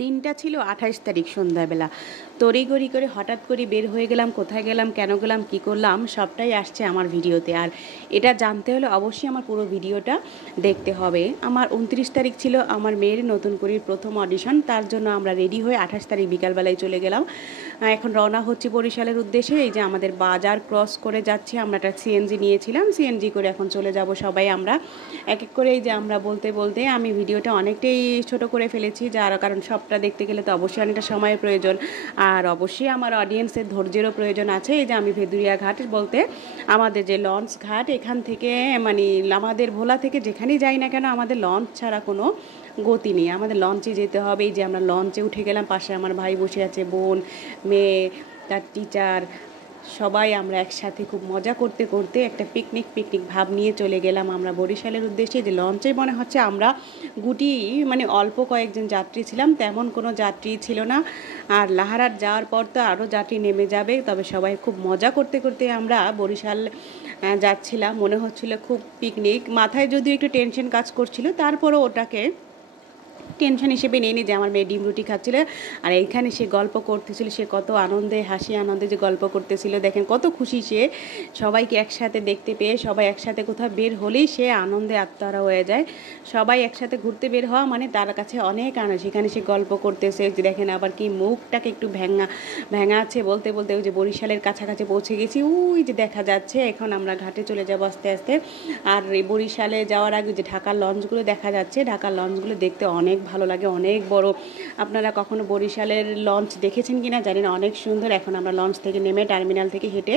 দিনটা ছিল 28 তারিখ সন্ধ্যাবেলা। তড়িঘড়ি করে হঠাৎ করে বের হয়ে গেলাম, কোথায় গেলাম, কেন গেলাম, কী করলাম সবটাই আসছে আমার ভিডিওতে। আর এটা জানতে হলে অবশ্যই আমার পুরো ভিডিওটা দেখতে হবে। আমার 29 তারিখ ছিল আমার মেয়ের নতুন করে প্রথম অডিশন, তার জন্য আমরা রেডি হয়ে 28 তারিখ বিকালবেলায় চলে গেলাম। এখন রওনা হচ্ছি বরিশালের উদ্দেশ্যে। এই যে আমাদের বাজার ক্রস করে যাচ্ছি, আমরা একটা সিএনজি নিয়েছিলাম, সিএনজি করে এখন চলে যাব সবাই আমরা এক এক করে। এই যে আমরা বলতে বলতে আমি ভিডিওটা অনেকটাই ছোট করে ফেলেছি, যার কারণ সবটা দেখতে গেলে তো অবশ্যই অনেকটা সময়ের প্রয়োজন, আর অবশ্যই আমার অডিয়েন্সের ধৈর্যেরও প্রয়োজন আছে। এই যে আমি ভেদুরিয়া ঘাট বলতে আমাদের যে লঞ্চ ঘাট, এখান থেকে মানে আমাদের ভোলা থেকে যেখানেই যাই না কেন আমাদের লঞ্চ ছাড়া কোনো গতি নেই, আমাদের লঞ্চে যেতে হবে। এই যে আমরা লঞ্চে উঠে গেলাম, পাশে আমার ভাই বসে আছে, বোন, মেয়ে, তার টিচার, সবাই আমরা একসাথে খুব মজা করতে করতে একটা পিকনিক ভাব নিয়ে চলে গেলাম আমরা বরিশালের উদ্দেশ্যে। যে লঞ্চে মনে হচ্ছে আমরা গুটি মানে অল্প কয়েকজন যাত্রী ছিলাম, তেমন কোনো যাত্রী ছিল না। আর লাহারাট যাওয়ার পর তো আরও যাত্রী নেমে যাবে, তবে সবাই খুব মজা করতে করতে আমরা বরিশাল যাচ্ছিলাম। মনে হচ্ছিল খুব পিকনিক, মাথায় যদিও একটু টেনশন কাজ করছিল, তারপরও ওটাকে টেনশন হিসেবে নিয়ে নিই যে আমার মেয়ে ডিম রুটি খাচ্ছিল আর এইখানে সে গল্প করতেছিল, সে কত আনন্দে হাসি আনন্দে যে গল্প করতেছিল, দেখেন কত খুশি সে সবাইকে একসাথে দেখতে পেয়ে। সবাই একসাথে কোথাও বের হলেই সে আনন্দে আত্মহারা হয়ে যায়। সবাই একসাথে ঘুরতে বের হওয়া মানে তার কাছে অনেক আনন্দ। সেখানে সে গল্প করতেছে, যে দেখেন আবার কি মুখটাকে একটু ভেঙা আছে বলতে বলতে ওই যে বরিশালের কাছাকাছি পৌঁছে গেছি, ওই যে দেখা যাচ্ছে। এখন আমরা ঘাটে চলে যাবো আস্তে আস্তে। আর এই বরিশালে যাওয়ার আগে যে ঢাকার লঞ্চগুলো দেখা যাচ্ছে, ঢাকার লঞ্চগুলো দেখতে অনেক ভালো লাগে, অনেক বড়। আপনারা কখনো বরিশালের লঞ্চ দেখেছেন কিনা জানি না, অনেক সুন্দর। এখন আমরা লঞ্চ থেকে নেমে টার্মিনাল থেকে হেঁটে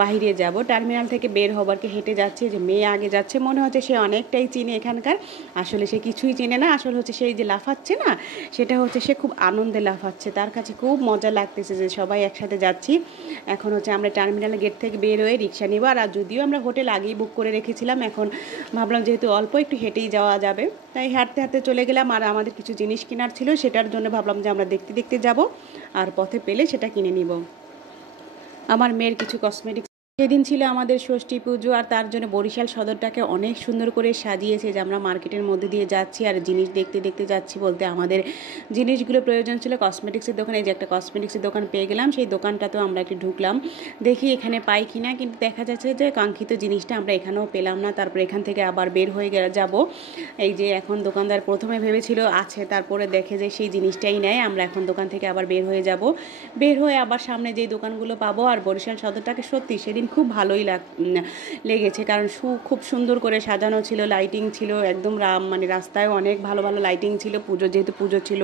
বাহিরে যাব, টার্মিনাল থেকে বের হবার কি হেঁটে যাচ্ছে। যে মেয়ে আগে যাচ্ছে, মনে হচ্ছে সে অনেকটাই চিনে এখানকার, আসলে সে কিছুই চিনে না। আসলে হচ্ছে সেই যে লাফাচ্ছে না, সেটা হচ্ছে সে খুব আনন্দে লাফাচ্ছে, তার কাছে খুব মজা লাগতেছে যে সবাই একসাথে যাচ্ছি। এখন হচ্ছে আমরা টার্মিনাল গেট থেকে বের হয়ে রিক্সা নিব। আর যদিও আমরা হোটেল আগেই বুক করে রেখেছিলাম, এখন ভাবলাম যেহেতু অল্প একটু হেঁটেই যাওয়া যাবে, তাই হাঁটতে হাঁটতে চলে গেলাম। আর আমাদের কিছু জিনিস কেনার ছিল, সেটার জন্য ভাবলাম যে আমরা দেখতে দেখতে যাব, আর পথে পেলে সেটা কিনে নিব। আমার মেয়ের কিছু কসমেটিক্স, সেদিন ছিল আমাদের ষষ্ঠী পুজো, আর তার জন্য বরিশাল সদরটাকে অনেক সুন্দর করে সাজিয়েছে। যে আমরা মার্কেটের মধ্যে দিয়ে যাচ্ছি আর জিনিস দেখতে দেখতে যাচ্ছি, বলতে আমাদের জিনিসগুলো প্রয়োজন ছিল কসমেটিক্সের দোকানে। যে একটা কসমেটিক্সের দোকান পেয়ে গেলাম, সেই দোকানটাতেও আমরা একটু ঢুকলাম, দেখি এখানে পাই কিনা, কিন্তু দেখা যাচ্ছে যে কাঙ্ক্ষিত জিনিসটা আমরা এখানেও পেলাম না। তারপর এখান থেকে আবার বের হয়ে যাব। এই যে এখন দোকানদার প্রথমে ভেবেছিল আছে, তারপরে দেখে যে সেই জিনিসটাই নেয়। আমরা এখন দোকান থেকে আবার বের হয়ে যাব, বের হয়ে আবার সামনে যেই দোকানগুলো পাবো। আর বরিশাল সদরটাকে সত্যি সেদিন খুব ভালোই লেগেছে, কারণ খুব সুন্দর করে সাজানো ছিল, লাইটিং ছিল একদম, মানে রাস্তায় অনেক ভালো ভালো লাইটিং ছিল। পুজো যেহেতু পুজো ছিল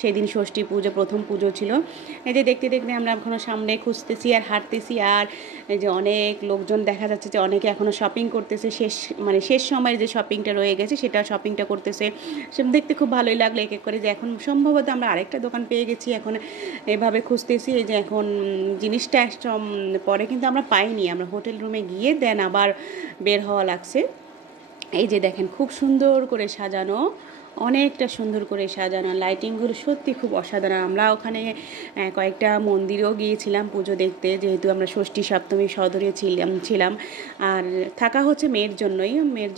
সেদিন, ষষ্ঠী পুজো প্রথম পুজো ছিল। এই যে দেখতে দেখতে আমরা এখনও সামনে খুঁজতেছি আর হাঁটতেছি। আর এই যে অনেক লোকজন দেখা যাচ্ছে যে অনেকে এখনও শপিং করতেছে, শেষ সময়ের যে শপিংটা রয়ে গেছে সেটা শপিংটা করতেছে, সে দেখতে খুব ভালোই লাগলো। এক এক করে যে এখন সম্ভবত আমরা আরেকটা দোকান পেয়ে গেছি, এখন এভাবে খুঁজতেছি। এই যে এখন জিনিসটা পরে কিন্তু আমরা পাইনি, আমরা হোটেল রুমে গিয়ে দেন আবার বের হওয়া লাগছে। এই যে দেখেন খুব সুন্দর করে সাজানো, অনেকটা সুন্দর করে সাজানো, লাইটিংগুলো সত্যি খুব অসাধারণ। আমরা ওখানে কয়েকটা মন্দিরেও গিয়েছিলাম পুজো দেখতে, যেহেতু আমরা ষষ্ঠী সপ্তমী সদরে ছিলাম। আর থাকা হচ্ছে মেয়ের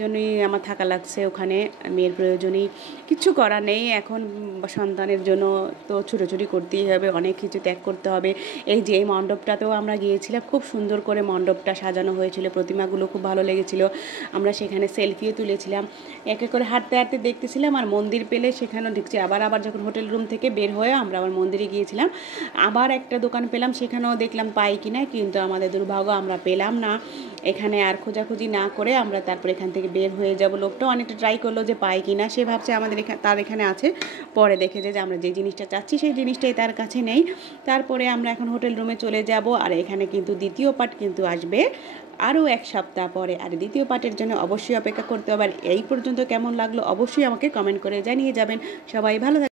জন্যই আমার থাকা লাগছে ওখানে, মেয়ের প্রয়োজনেই, কিছু করার নেই। এখন সন্তানের জন্য তো ছুটোছুটি করতেই হবে, অনেক কিছু ত্যাগ করতে হবে। এই যে এই মণ্ডপটাতেও আমরা গিয়েছিলাম, খুব সুন্দর করে মণ্ডপটা সাজানো হয়েছিল, প্রতিমাগুলো খুব ভালো লেগেছিল, আমরা সেখানে সেলফিও তুলেছিলাম। এক এক করে হাঁটতে হাঁটতে দেখতেছিলাম, আর মন্দির পেলে সেখানেও ঢুকছি। আবার যখন হোটেল রুম থেকে বের হয়ে আমরা আবার মন্দিরে গিয়েছিলাম, আবার একটা দোকান পেলাম, সেখানেও দেখলাম পাই কিনা, কিন্তু আমাদের দুর্ভাগ্য আমরা পেলাম না। এখানে আর খোঁজাখুঁজি না করে আমরা তারপর এখান থেকে বের হয়ে যাব। লোকটাও অনেকটা ট্রাই করলো যে পাই কিনা, সে ভাবছে আমাদের তার এখানে আছে, পরে দেখে যে আমরা যে জিনিসটা চাচ্ছি সেই জিনিসটাই তার কাছে নেই। তারপরে আমরা এখন হোটেল রুমে চলে যাব। আর এখানে কিন্তু দ্বিতীয় পার্ট কিন্তু আসবে আরও এক সপ্তাহ পরে, আর দ্বিতীয় পার্টের জন্য অবশ্যই অপেক্ষা করতে হবে। আর এই পর্যন্ত কেমন লাগলো অবশ্যই আমাকে কমেন্ট করে জানিয়ে যাবেন। সবাই ভালো